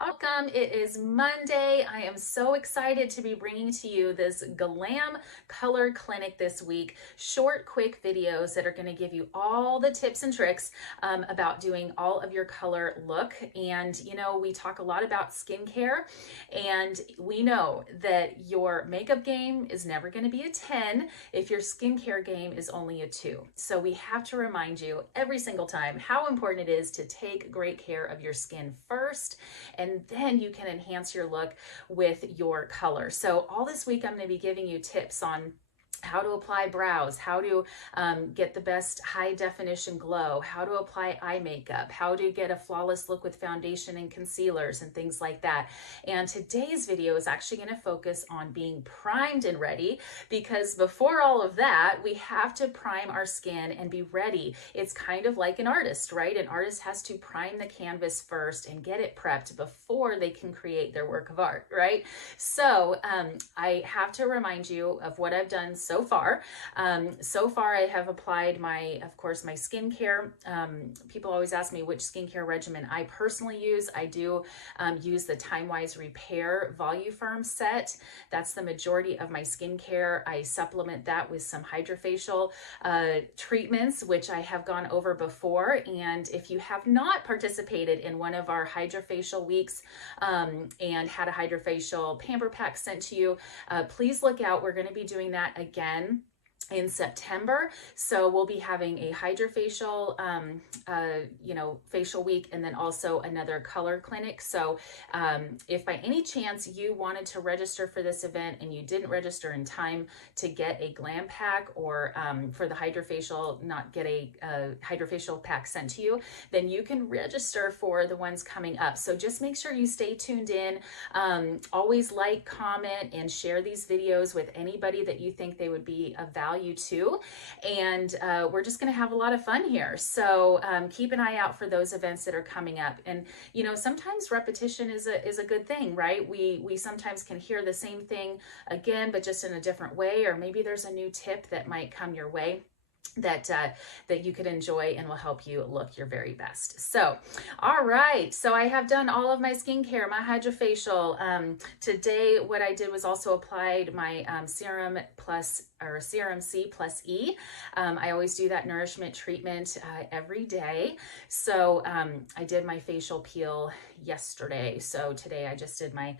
Welcome. It is Monday. I am so excited to be bringing to you this Glam color clinic this week. Short, quick videos that are going to give you all the tips and tricks about doing all of your color look. And you know, we talk a lot about skincare, and we know that your makeup game is never going to be a 10 if your skincare game is only a 2. So we have to remind you every single time how important it is to take great care of your skin first, and then you can enhance your look with your color. So all this week, I'm going to be giving you tips on how to apply brows, how to get the best high definition glow, how to apply eye makeup, how to get a flawless look with foundation and concealers and things like that. And today's video is actually going to focus on being primed and ready, because before all of that, we have to prime our skin and be ready. It's kind of like an artist, right? An artist has to prime the canvas first and get it prepped before they can create their work of art, right? So I have to remind you of what I've done so far. I have applied of course, my skincare. People always ask me which skincare regimen I personally use. I do use the Time-Wise Repair Voluform set. That's the majority of my skincare. I supplement that with some hydrofacial treatments, which I have gone over before. And if you have not participated in one of our hydrofacial weeks and had a hydrofacial pamper pack sent to you, please look out. We're going to be doing that again in September. So we'll be having a hydrofacial, facial week, and then also another color clinic. So if by any chance you wanted to register for this event and you didn't register in time to get a Glam pack, or for the hydrofacial, not get a hydrofacial pack sent to you, then you can register for the ones coming up. So just make sure you stay tuned in. Always like, comment, and share these videos with anybody that you think they would be of value to. And we're just going to have a lot of fun here. So keep an eye out for those events that are coming up. And you know, sometimes repetition is a good thing, right? We sometimes can hear the same thing again, but just in a different way. Or maybe there's a new tip that might come your way that you could enjoy and will help you look your very best. So, all right. So I have done all of my skincare, my hydrofacial. Today, what I did was also applied my Serum C plus E. I always do that nourishment treatment every day. So I did my facial peel yesterday. So today I just did my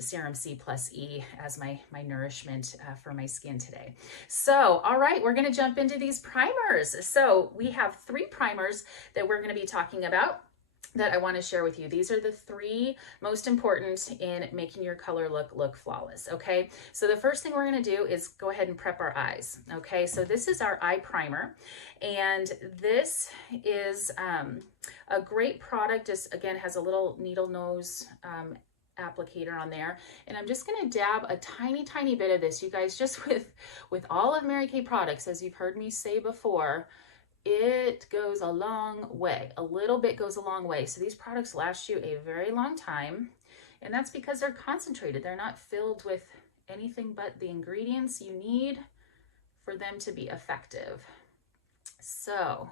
Serum C plus E as my nourishment for my skin today. So, all right, we're going to jump into these primers. So we have 3 primers that we're going to be talking about that I want to share with you. These are the 3 most important in making your color look flawless. Okay, so the first thing we're going to do is go ahead and prep our eyes. Okay, so this is our eye primer, and this is a great product. Just again, has a little needle nose applicator on there, and I'm just going to dab a tiny bit of this, you guys. Just with all of Mary Kay products, as you've heard me say before, it goes a long way. A little bit goes a long way. So these products last you a very long time, and that's because they're concentrated. They're not filled with anything but the ingredients you need for them to be effective. So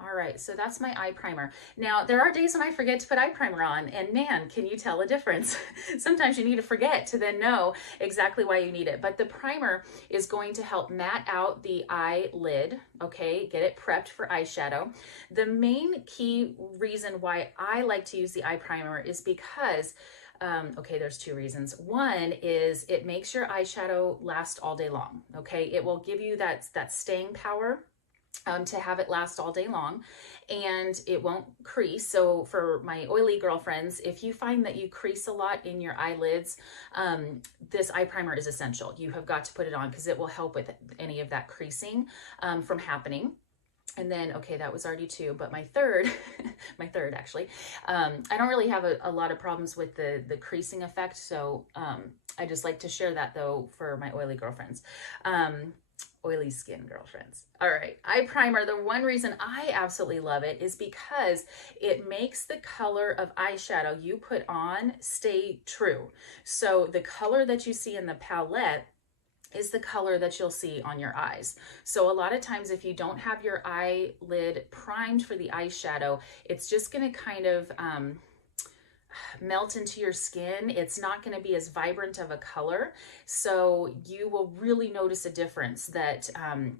all right, so that's my eye primer. Now, there are days when I forget to put eye primer on, and man, can you tell a difference? Sometimes you need to forget to then know exactly why you need it. But the primer is going to help matte out the eyelid, okay, get it prepped for eyeshadow. The main key reason why I like to use the eye primer is because okay, there's 2 reasons. One is it makes your eyeshadow last all day long, okay? It will give you that staying power to have it last all day long, and it won't crease. So for my oily girlfriends, if you find that you crease a lot in your eyelids, this eye primer is essential. You have got to put it on because it will help with any of that creasing from happening. And then, okay, that was already 2, but my third, actually, I don't really have a lot of problems with the creasing effect. So I just like to share that though for my oily girlfriends. Oily skin girlfriends. All right, eye primer. The one reason I absolutely love it is because it makes the color of eyeshadow you put on stay true. So the color that you see in the palette is the color that you'll see on your eyes. So a lot of times if you don't have your eyelid primed for the eyeshadow, it's just going to kind of melt into your skin. It's not going to be as vibrant of a color. So you will really notice a difference that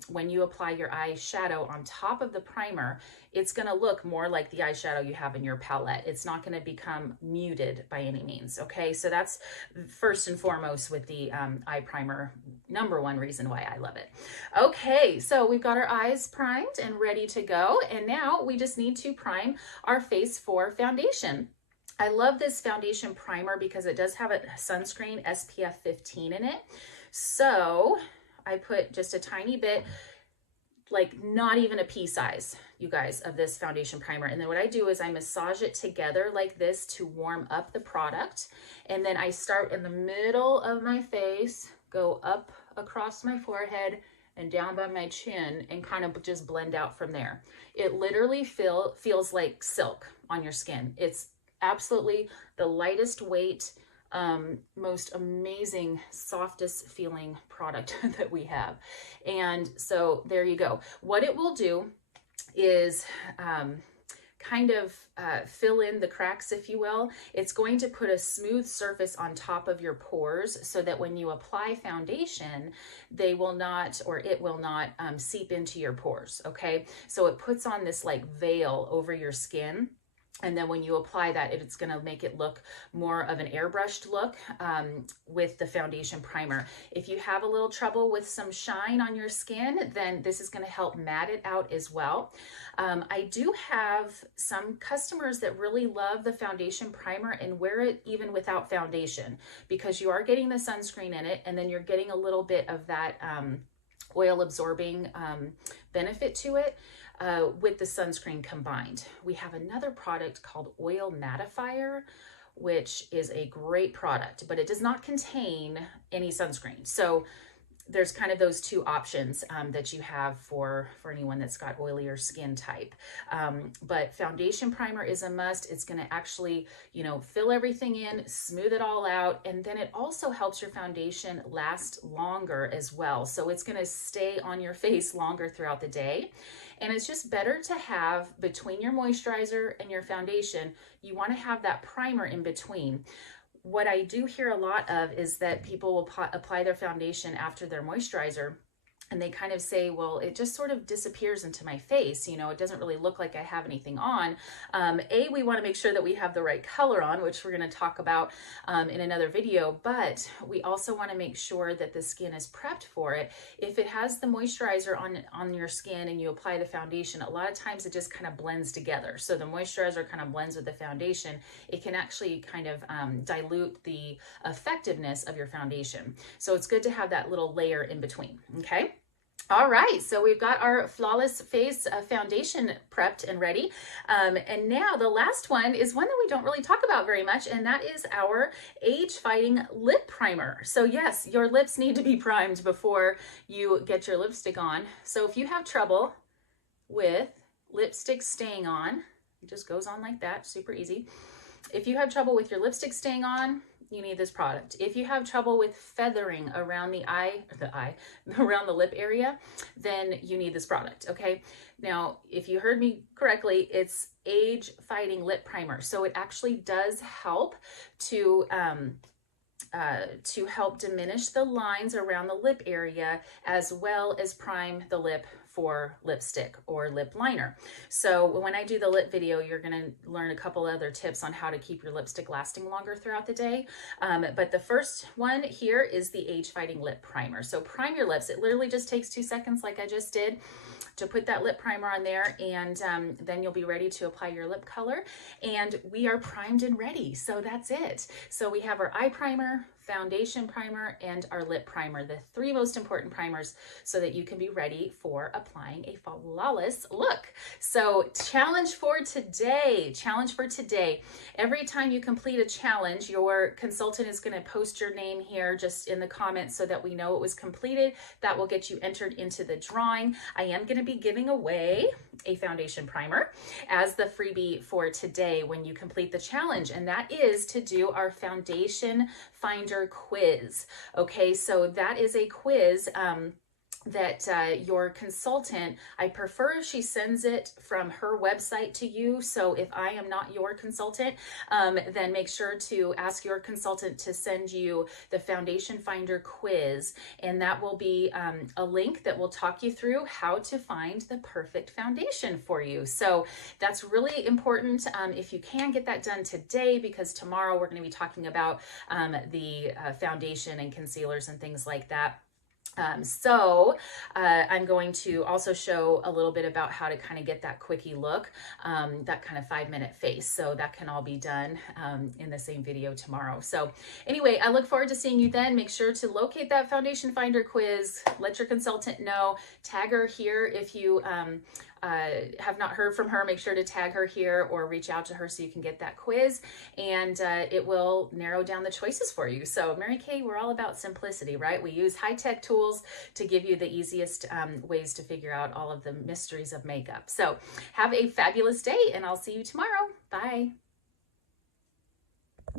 when you apply your eyeshadow on top of the primer, it's going to look more like the eyeshadow you have in your palette. It's not going to become muted by any means. Okay, so that's first and foremost with the eye primer, #1 reason why I love it. Okay, so we've got our eyes primed and ready to go. And now we just need to prime our face for foundation. I love this foundation primer because it does have a sunscreen SPF 15 in it. So I put just a tiny bit, like not even a pea size, you guys, of this foundation primer. And then what I do is I massage it together like this to warm up the product. And then I start in the middle of my face, go up across my forehead and down by my chin, and kind of just blend out from there. It literally feels like silk on your skin. It's absolutely the lightest weight, most amazing, softest feeling product that we have. And so there you go. What it will do is kind of fill in the cracks, if you will. It's going to put a smooth surface on top of your pores so that when you apply foundation, they will not, or it will not seep into your pores, okay? So it puts on this like veil over your skin. And then when you apply that, it's going to make it look more of an airbrushed look with the foundation primer. If you have a little trouble with some shine on your skin, then this is going to help matte it out as well. I do have some customers that really love the foundation primer and wear it even without foundation, because you are getting the sunscreen in it, and then you're getting a little bit of that oil absorbing benefit to it. With the sunscreen combined. We have another product called Oil Mattifier, which is a great product, but it does not contain any sunscreen. So there's kind of those two options that you have for anyone that's got oilier skin type. But foundation primer is a must. It's going to actually, you know, fill everything in, smooth it all out, and then it also helps your foundation last longer as well. So it's going to stay on your face longer throughout the day. And it's just better to have between your moisturizer and your foundation, you want to have that primer in between. What I do hear a lot of is that people will apply their foundation after their moisturizer, and they kind of say, well, it just sort of disappears into my face. You know, it doesn't really look like I have anything on. We want to make sure that we have the right color on, which we're going to talk about in another video, but we also want to make sure that the skin is prepped for it. If it has the moisturizer on your skin and you apply the foundation, a lot of times it just kind of blends together. So the moisturizer kind of blends with the foundation. It can actually kind of dilute the effectiveness of your foundation. So it's good to have that little layer in between, okay? All right, so we've got our Flawless Face foundation prepped and ready. And now the last one is one that we don't really talk about very much, and that is our age-fighting lip primer. So yes, your lips need to be primed before you get your lipstick on. So if you have trouble with lipstick staying on, it just goes on like that, super easy. If you have trouble with your lipstick staying on, you need this product. If you have trouble with feathering around around the lip area, then you need this product, okay? Now, if you heard me correctly, it's age-fighting lip primer. So it actually does help to help diminish the lines around the lip area, as well as prime the lip for lipstick or lip liner. So when I do the lip video, you're going to learn a couple other tips on how to keep your lipstick lasting longer throughout the day. But the first one here is the age-fighting lip primer. So prime your lips. It literally just takes 2 seconds, like I just did, to put that lip primer on there, and then you'll be ready to apply your lip color. And we are primed and ready. So that's it. So we have our eye primer, foundation primer, and our lip primer, the 3 most important primers, so that you can be ready for applying a flawless look. So challenge for today, every time you complete a challenge, your consultant is going to post your name here just in the comments so that we know it was completed. That will get you entered into the drawing. I am going to be giving away a foundation primer as the freebie for today when you complete the challenge, and that is to do our foundation finder quiz. Okay, so that is a quiz that your consultant, I prefer if she sends it from her website to you. So if I am not your consultant, then make sure to ask your consultant to send you the Foundation Finder quiz. And that will be a link that will talk you through how to find the perfect foundation for you. So that's really important if you can get that done today, because tomorrow we're going to be talking about the foundation and concealers and things like that. I'm going to also show a little bit about how to kind of get that quickie look, that kind of 5-minute face. So that can all be done in the same video tomorrow. So anyway, I look forward to seeing you then. Make sure to locate that Foundation Finder quiz. Let your consultant know. Tag her here if you have not heard from her. Make sure to tag her here or reach out to her so you can get that quiz, and it will narrow down the choices for you. So Mary Kay, we're all about simplicity, right? We use high-tech tools to give you the easiest ways to figure out all of the mysteries of makeup. So have a fabulous day, and I'll see you tomorrow. Bye.